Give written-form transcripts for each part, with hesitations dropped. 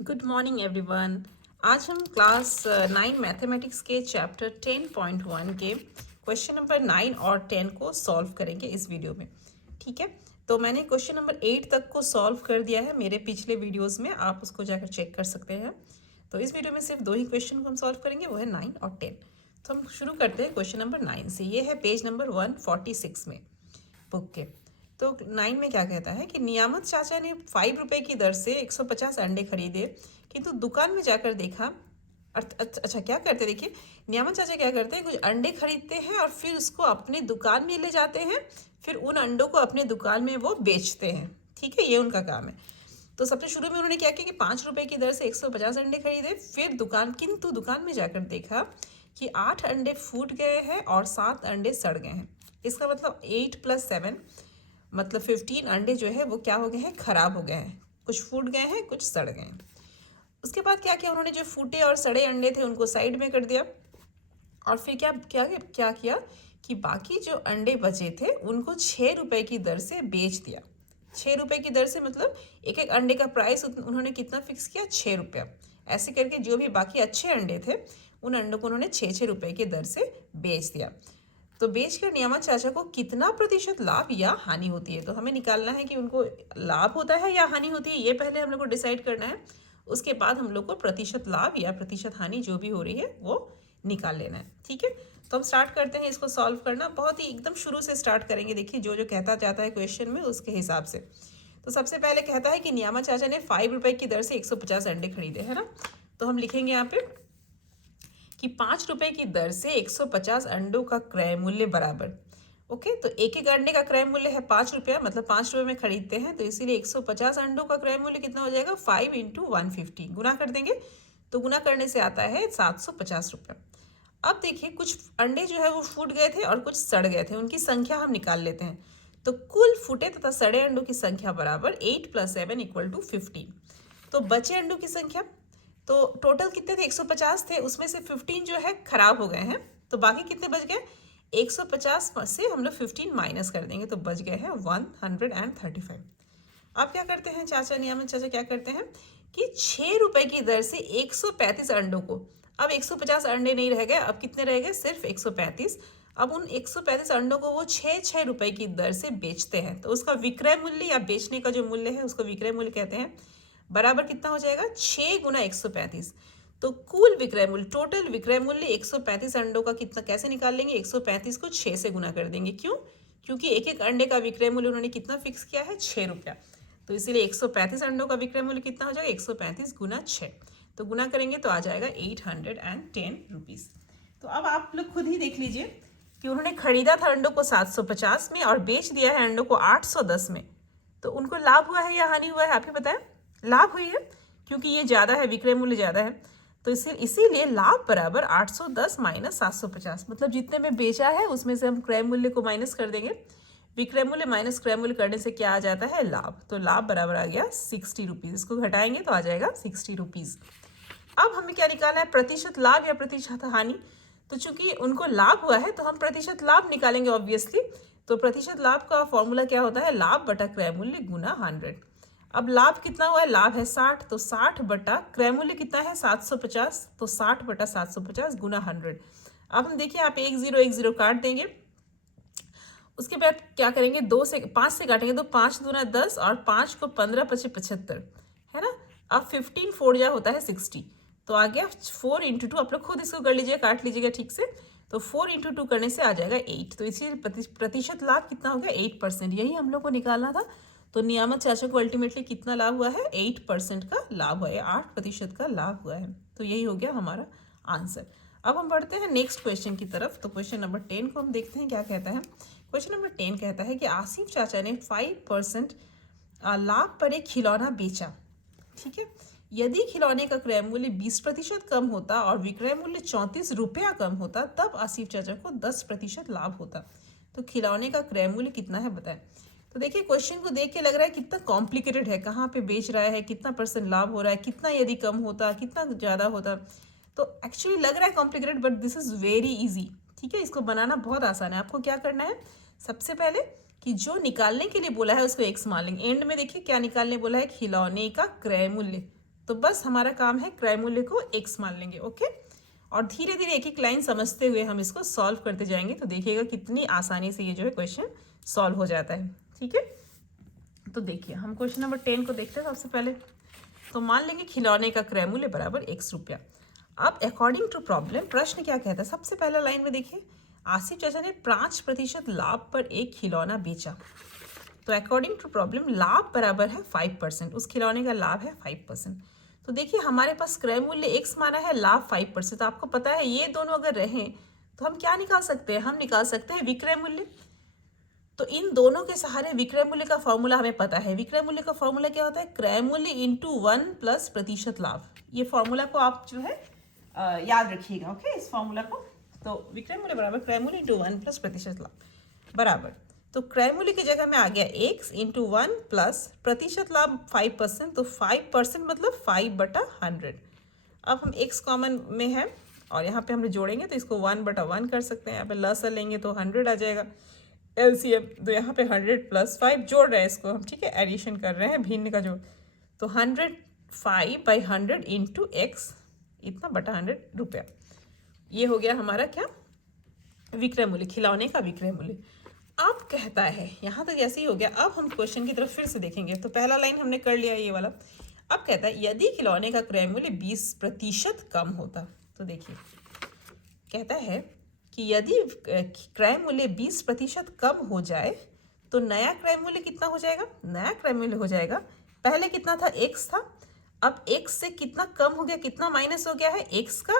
Good morning everyone. आज हम class 9 mathematics के चैप्टर 10.1 के क्वेश्चन नंबर 9 और 10 को सॉल्व करेंगे इस वीडियो में। ठीक है, तो मैंने क्वेश्चन नंबर 8 तक को सॉल्व कर दिया है मेरे पिछले वीडियोस में, आप उसको जाकर चेक कर सकते हैं। तो इस वीडियो में सिर्फ दो ही क्वेश्चन को हम सॉल्व करेंगे, वो है 9 और 10। तो हम शुरू करते हैं क्वेश्चन नंबर 9 से। ये है पेज नंबर 146 में बुक के। तो 9 में क्या कहता है कि नियामत चाचा ने 5 रुपए की दर से 150 अंडे खरीदे, किंतु दुकान में जाकर देखा। अच्छा क्या करते, देखिए नियामत चाचा क्या करते हैं, कुछ अंडे खरीदते हैं और फिर उसको अपने दुकान में ले जाते हैं, फिर उन अंडों को अपने दुकान में वो बेचते हैं। ठीक है, ये उनका काम है। तो सबसे शुरू में उन्होंने क्या किया कि 5 रुपए की दर से 150 अंडे खरीदे, फिर किंतु दुकान में जाकर देखा कि 8 अंडे फूट गए हैं और 7 अंडे सड़ गए हैं। इसका मतलब 8 + 7 मतलब 15 अंडे जो है वो क्या हो गए हैं, खराब हो गए हैं। कुछ फूट गए हैं, कुछ सड़ गए हैं। उसके बाद क्या किया उन्होंने, जो फूटे और सड़े अंडे थे उनको साइड में कर दिया, और फिर क्या क्या क्या किया कि बाकी जो अंडे बचे थे उनको 6 रुपए की दर से बेच दिया। 6 रुपए की दर से मतलब एक एक अंडे का प्राइस उन्होंने कितना फिक्स किया, 6 रुपया। ऐसे करके जो भी बाकी अच्छे अंडे थे उन अंडों को उन्होंने 6 रुपए की दर से बेच दिया। तो बेचकर नियामत चाचा को कितना प्रतिशत लाभ या हानि होती है। तो हमें निकालना है कि उनको लाभ होता है या हानि होती है, ये पहले हम लोग को डिसाइड करना है। उसके बाद हम लोग को प्रतिशत लाभ या प्रतिशत हानि जो भी हो रही है वो निकाल लेना है। ठीक है, तो हम स्टार्ट करते हैं इसको सॉल्व करना। बहुत ही एकदम शुरू से स्टार्ट करेंगे। देखिए जो जो कहता जाता है क्वेश्चन में उसके हिसाब से। तो सबसे पहले कहता है कि नियामत चाचा ने 5 रुपए की दर से 150 अंडे खरीदे, है ना। तो हम लिखेंगे यहाँ पे कि 5 रुपए की दर से 150 अंडों का क्रय मूल्य बराबर। ओके, तो एक एक अंडे का क्रय मूल्य है 5 रुपया, मतलब 5 रुपए में खरीदते हैं, तो इसीलिए 150 अंडों का क्रय मूल्य कितना हो जाएगा, 5 × 150। गुना कर देंगे तो गुना करने से आता है 750 रुपया। अब देखिए कुछ अंडे जो है वो फूट गए थे और कुछ सड़ गए थे, उनकी संख्या हम निकाल लेते हैं। तो कुल फूटे तथा सड़े अंडों की संख्या बराबर 8 + 7 = 15। तो बचे अंडों की संख्या, तो टोटल कितने थे, 150 थे, उसमें से 15 जो है खराब हो गए हैं, तो बाकी कितने बच गए, 150 से हम लोग 15 माइनस कर देंगे तो बच गए हैं 135। अब क्या करते हैं चाचा, नियामत चाचा क्या करते हैं कि 6 रुपए की दर से 135 अंडों को, अब 150 अंडे नहीं रह गए, अब कितने रह गए, सिर्फ 135। अब उन 135 अंडों को वो 6 रुपए की दर से बेचते हैं। तो उसका विक्रय मूल्य या बेचने का जो मूल्य है उसको विक्रय मूल्य कहते हैं। बराबर कितना हो जाएगा, 6 × 135। तो कुल विक्रय मूल्य, टोटल विक्रय मूल्य 135 अंडों का कितना, कैसे निकाल लेंगे, 135 को 6 से गुना कर देंगे। क्यों, क्योंकि एक एक अंडे का विक्रय मूल्य उन्होंने कितना फिक्स किया है, 6 रुपया। तो इसीलिए 135 अंडों का विक्रय मूल्य कितना हो जाएगा, 135 × 6। तो गुना करेंगे तो आ जाएगा 810 रुपीज़। तो अब आप लोग खुद ही देख लीजिए कि उन्होंने खरीदा था अंडों को 750 में और बेच दिया है अंडों को 810 में। तो उनको लाभ हुआ है या हानि हुआ है, आप ही बताएं। लाभ हुई है, क्योंकि ये ज़्यादा है, विक्रय मूल्य ज़्यादा है। तो इसीलिए लाभ बराबर 810 - 750, मतलब जितने में बेचा है उसमें से हम क्रय मूल्य को माइनस कर देंगे। विक्रय मूल्य माइनस क्रय मूल्य करने से क्या आ जाता है, लाभ। तो लाभ बराबर आ गया 60 रुपीज़। इसको घटाएंगे तो आ जाएगा 60 रुपीज़। अब हमें क्या निकालना है, प्रतिशत लाभ या प्रतिशत हानि। तो चूंकि उनको लाभ हुआ है तो हम प्रतिशत लाभ निकालेंगे ऑब्वियसली। तो प्रतिशत लाभ का फॉर्मूला क्या होता है, लाभ बटा क्रय मूल्य गुना 100। अब लाभ कितना हुआ है, लाभ है 60, तो 60 बटा क्रय मूल्य कितना है 750, तो 60 बटा 750 गुना 100। अब हम देखिए यहाँ पे 1 0 1 0 काट देंगे। उसके बाद क्या करेंगे, 5 से काटेंगे तो 5 दूना 10 और 5 को 15 × 5 = 75, है ना। अब 15 4 जा होता है 60, तो आ गया 4 × 2। आप लोग खुद इसको कर लीजिए, काट लीजिएगा ठीक से। तो 4 × 2 करने से आ जाएगा 8। तो इसी प्रतिशत लाभ कितना हो गया, 8%। यही हम लोग को निकालना था। तो नियामत चाचा को अल्टीमेटली कितना लाभ हुआ है, 8% का लाभ हुआ है, 8% का लाभ हुआ है। तो यही हो गया हमारा आंसर। अब हम बढ़ते हैं नेक्स्ट क्वेश्चन की तरफ। तो क्वेश्चन नंबर 10 को हम देखते हैं क्या कहता है। क्वेश्चन नंबर 10 कहता है कि आसिफ चाचा ने 5% लाभ पर एक खिलौना बेचा। ठीक है, यदि खिलौने का क्रय मूल्य 20% कम होता और विक्रय मूल्य 34 रुपया कम होता, तब आसिफ चाचा को 10% लाभ होता। तो खिलौने का क्रय मूल्य कितना है बताएं। तो देखिए क्वेश्चन को देख के लग रहा है कितना कॉम्प्लिकेटेड है, कहाँ पे बेच रहा है, कितना % लाभ हो रहा है, कितना यदि कम होता, कितना ज़्यादा होता। तो एक्चुअली लग रहा है complicated, but this is very easy. ठीक है, इसको बनाना बहुत आसान है। आपको क्या करना है, सबसे पहले कि जो निकालने के लिए बोला है उसको एक्स मान लेंगे। एंड में देखिए क्या निकालने बोला है, खिलौने का क्रय मूल्य। तो बस हमारा काम है क्रय मूल्य को x मान लेंगे। ओके, और धीरे धीरे एक एक लाइन समझते हुए हम इसको सॉल्व करते जाएंगे, तो देखिएगा कितनी आसानी से ये जो है क्वेश्चन सॉल्व हो जाता है। ठीक है, तो देखिए हम क्वेश्चन नंबर 10 को देखते हैं सबसे पहले। तो मान लेंगे खिलौने का क्रय मूल्य बराबर x रुपया। अब अकॉर्डिंग टू प्रॉब्लम प्रश्न क्या कहता है, सबसे पहला लाइन में देखिए, आसिफ चाचा ने 5% लाभ पर एक खिलौना बेचा। तो अकॉर्डिंग टू प्रॉब्लम लाभ बराबर है 5%, उस खिलौने का लाभ है 5%। तो देखिए हमारे पास क्रय मूल्य x माना है, लाभ 5%। तो आपको पता है ये दोनों अगर रहें तो हम क्या निकाल सकते हैं, हम निकाल सकते हैं विक्रय मूल्य। तो इन दोनों के सहारे विक्रय मूल्य का फॉर्मूला हमें पता है। विक्रय मूल्य का फॉर्मूला क्या होता है, क्रय मूल्य इंटू 1 प्लस प्रतिशत लाभ। ये फॉर्मूला को आप जो है याद रखिएगा। ओके, इस फॉर्मूला को, तो विक्रय मूल्य बराबर क्रय मूल्य इंटू 1 प्लस प्रतिशत लाभ बराबर, तो क्रय मूल्य की जगह में आ गया x इंटू 1 प्लस प्रतिशत लाभ 5%। तो 5% मतलब 5/100। अब हम x कॉमन में है और यहाँ पे हम जोड़ेंगे तो इसको 1/1 कर सकते हैं। यहाँ पे लसा लेंगे तो 100 आ जाएगा एलसीएम। तो यहाँ पे 100 प्लस 5 जोड़ रहे हैं इसको हम, ठीक है, एडिशन कर रहे हैं, भिन्न का जोड़। तो 105/100 इंटू x इतना बटा 100 रुपया। ये हो गया हमारा क्या, विक्रय मूल्य, खिलौने का विक्रय मूल्य। अब कहता है, यहाँ तक ऐसे ही हो गया। अब हम क्वेश्चन की तरफ फिर से देखेंगे। तो पहला लाइन हमने कर लिया ये वाला। अब कहता है यदि खिलौने का क्रय मूल्य 20% कम होता। तो देखिए कहता है कि यदि क्रय मूल्य 20% कम हो जाए तो नया क्रय मूल्य कितना हो जाएगा, नया क्रय मूल्य हो जाएगा, पहले कितना था, x था, अब x से कितना कम हो गया, कितना माइनस हो गया है, x का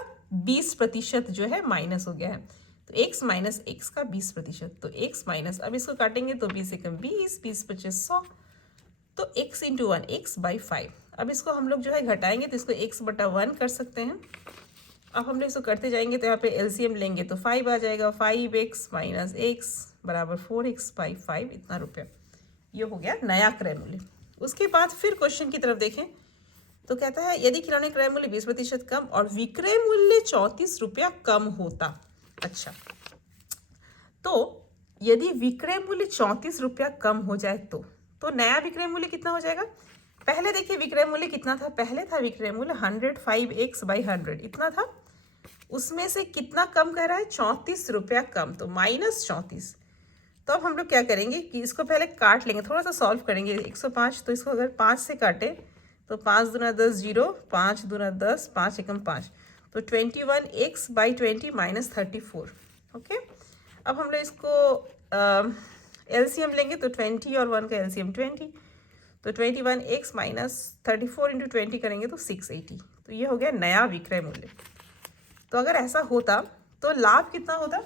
20% जो है माइनस हो गया है। तो x माइनस x का 20%, तो x माइनस, अब इसको काटेंगे तो 20 से कम 20, 20 × 100, तो x इंटू 1 x/5। अब इसको हम लोग जो है घटाएंगे तो इसको x/1 कर सकते हैं। अब हम लोग इसको करते जाएंगे तो यहाँ पे एलसीएम लेंगे तो 5 आ जाएगा, 5x माइनस x बराबर 4x/5, इतना रुपया। ये हो गया नया क्रय मूल्य। उसके बाद फिर क्वेश्चन की तरफ देखें तो कहता है यदि खिलौने क्रय मूल्य 20% कम और विक्रय मूल्य 34 रुपया कम होता। अच्छा, तो यदि विक्रय मूल्य 34 रुपया कम हो जाए तो नया विक्रय मूल्य कितना हो जाएगा। पहले देखिए विक्रय मूल्य कितना था, पहले था विक्रय मूल्य 105x/100 इतना था, उसमें से कितना कम कह रहा है, 34 रुपया कम, तो -34। तो अब हम लोग क्या करेंगे कि इसको पहले काट लेंगे, थोड़ा सा सॉल्व करेंगे। 105, तो इसको अगर 5 से काटे तो 5 दूना 10 0, 5 दूना 10, 5 एकम 5, तो 21x/20 माइनस 34। ओके, अब हम लोग इसको एलसीएम लेंगे तो 20 और 1 का एलसीएम 20, तो 21x माइनस 34 इंटू 20 करेंगे तो 680। तो ये हो गया नया विक्रय मूल्य। तो अगर ऐसा होता तो लाभ कितना होता।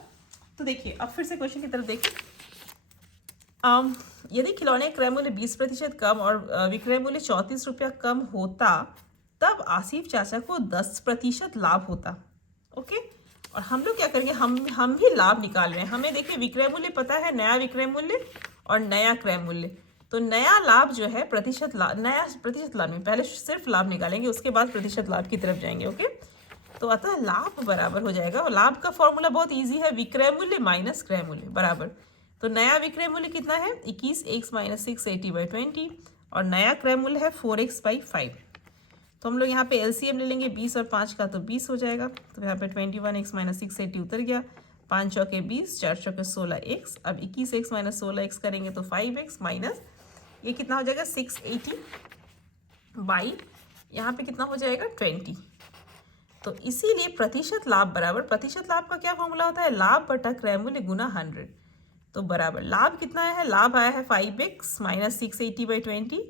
तो देखिए अब फिर से क्वेश्चन की तरफ देखिए, यदि खिलौने क्रय मूल्य 20% कम और विक्रय मूल्य 34 रुपया कम होता तब आसिफ चाचा को 10% लाभ होता। ओके, और हम लोग क्या करेंगे, हम भी लाभ निकाल रहे हैं। हमें देखिए विक्रय मूल्य पता है, नया विक्रय मूल्य और नया क्रय मूल्य। तो नया लाभ जो है प्रतिशत लाभ, नया प्रतिशत लाभ में पहले सिर्फ लाभ निकालेंगे, उसके बाद प्रतिशत लाभ की तरफ जाएंगे। ओके, तो अतः लाभ बराबर हो जाएगा, और लाभ का फॉर्मूला बहुत इजी है, विक्रय मूल्य माइनस क्रय मूल्य बराबर। तो नया विक्रय मूल्य कितना है, 21x माइनस 680/20, और नया क्रय मूल्य है 4x/5। तो हम लोग यहाँ पे एलसीएम ले लेंगे 20 और 5 का, तो 20 हो जाएगा। तो यहाँ पे 21x माइनस 680 उतर गया, 5 चौके 20, 4 चौके 16x। अब 21x माइनस 16x करेंगे तो 5x माइनस ये कितना हो जाएगा 680 बाई यहाँ पे कितना हो जाएगा 20। तो इसीलिए प्रतिशत लाभ बराबर, प्रतिशत लाभ का क्या फॉर्मूला होता है, लाभ बटा क्रय मूल्य गुना 100। तो बराबर लाभ कितना है, लाभ आया है 5x माइनस 680/20,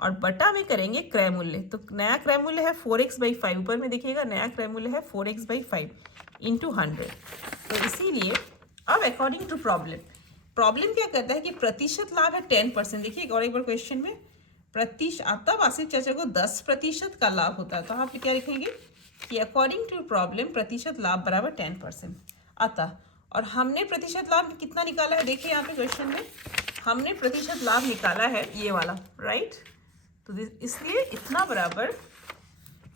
और बटा में करेंगे क्रय मूल्य। तो नया क्रय मूल्य है 4x/5, ऊपर में देखिएगा नया क्रय मूल्य है 4x/5 इंटू 100। तो इसीलिए अब अकॉर्डिंग टू प्रॉब्लम क्या कहता है कि प्रतिशत लाभ है 10%। देखिए और एक बार क्वेश्चन में तब आसिफ चाचा को 10% का लाभ होता है। तो आप क्या लिखेंगे कि अकॉर्डिंग टू प्रॉब्लम प्रतिशत लाभ बराबर 10% अतः, और हमने प्रतिशत लाभ कितना निकाला है, देखिए यहाँ पे क्वेश्चन में हमने प्रतिशत लाभ निकाला है ये वाला, राइट। तो इसलिए इतना बराबर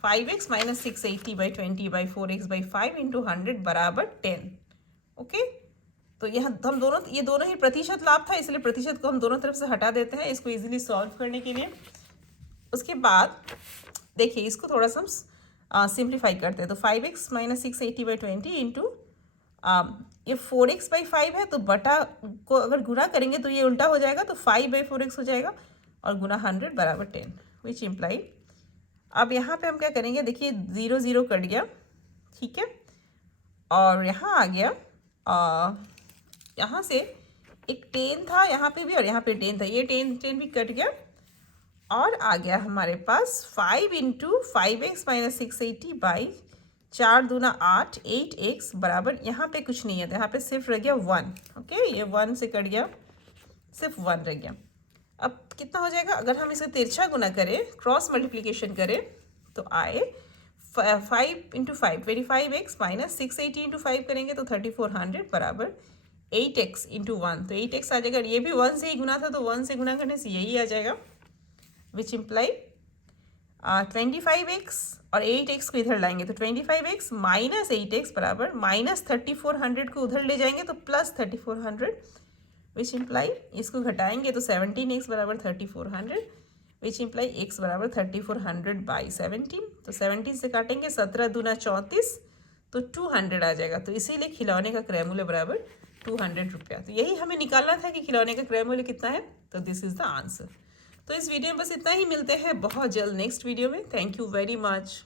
5x माइनस 680/20/4x/5 इंटू 100 बराबर 10। ओके, तो यहाँ हम ये दोनों ही प्रतिशत लाभ था, इसलिए प्रतिशत को हम दोनों तरफ से हटा देते हैं इसको इजीली सॉल्व करने के लिए। उसके बाद देखिए इसको थोड़ा सा हम सिंप्लीफाई करते हैं। तो 5x माइनस 680/20 इंटू ये 4x/5 है, तो बटा को अगर गुना करेंगे तो ये उल्टा हो जाएगा, तो 5/4x हो जाएगा और गुना 100 बराबर 10, विच इम्प्लाई अब यहाँ पे हम क्या करेंगे, देखिए 0 0 कट गया, ठीक है, और यहाँ आ गया यहाँ से एक 10 था यहाँ पे भी और यहाँ पे 10 था, ये 10 भी कट गया और आ गया हमारे पास 5 इंटू 5x माइनस 680/4 दूना 8 8x बराबर, यहाँ पे कुछ नहीं है तो यहाँ पे सिर्फ रह गया 1। ओके, ये 1 से कट गया, सिर्फ 1 रह गया। अब कितना हो जाएगा, अगर हम इसे तिरछा गुना करें, क्रॉस मल्टीप्लिकेशन करें, तो आए 5 इंटू 5 25x माइनस 680 इंटू 5 करेंगे तो 3400 बराबर 8x इंटू 1, तो 8x आ जाएगा। ये भी 1 से ही गुना था तो 1 से गुना करने से यही आ जाएगा, विच इम्प्लाई 25x और 8x को इधर लाएंगे तो 25x माइनस 8x बराबर माइनस 3400 को उधर ले जाएंगे तो प्लस 3400, विच इम्प्लाई इसको घटाएंगे तो 17x बराबर 3400, विच इम्प्लाई x बराबर 3400/17, तो 17 से काटेंगे 17 दूना 34 तो 200 आ जाएगा। तो इसीलिए खिलौने का क्रय मूल्य बराबर 200 रुपया। तो यही हमें निकालना था कि खिलौने का क्रय मूल्य कितना है, तो दिस इज द आंसर। तो इस वीडियो में बस इतना ही, मिलते हैं बहुत जल्द नेक्स्ट वीडियो में। Thank you very much.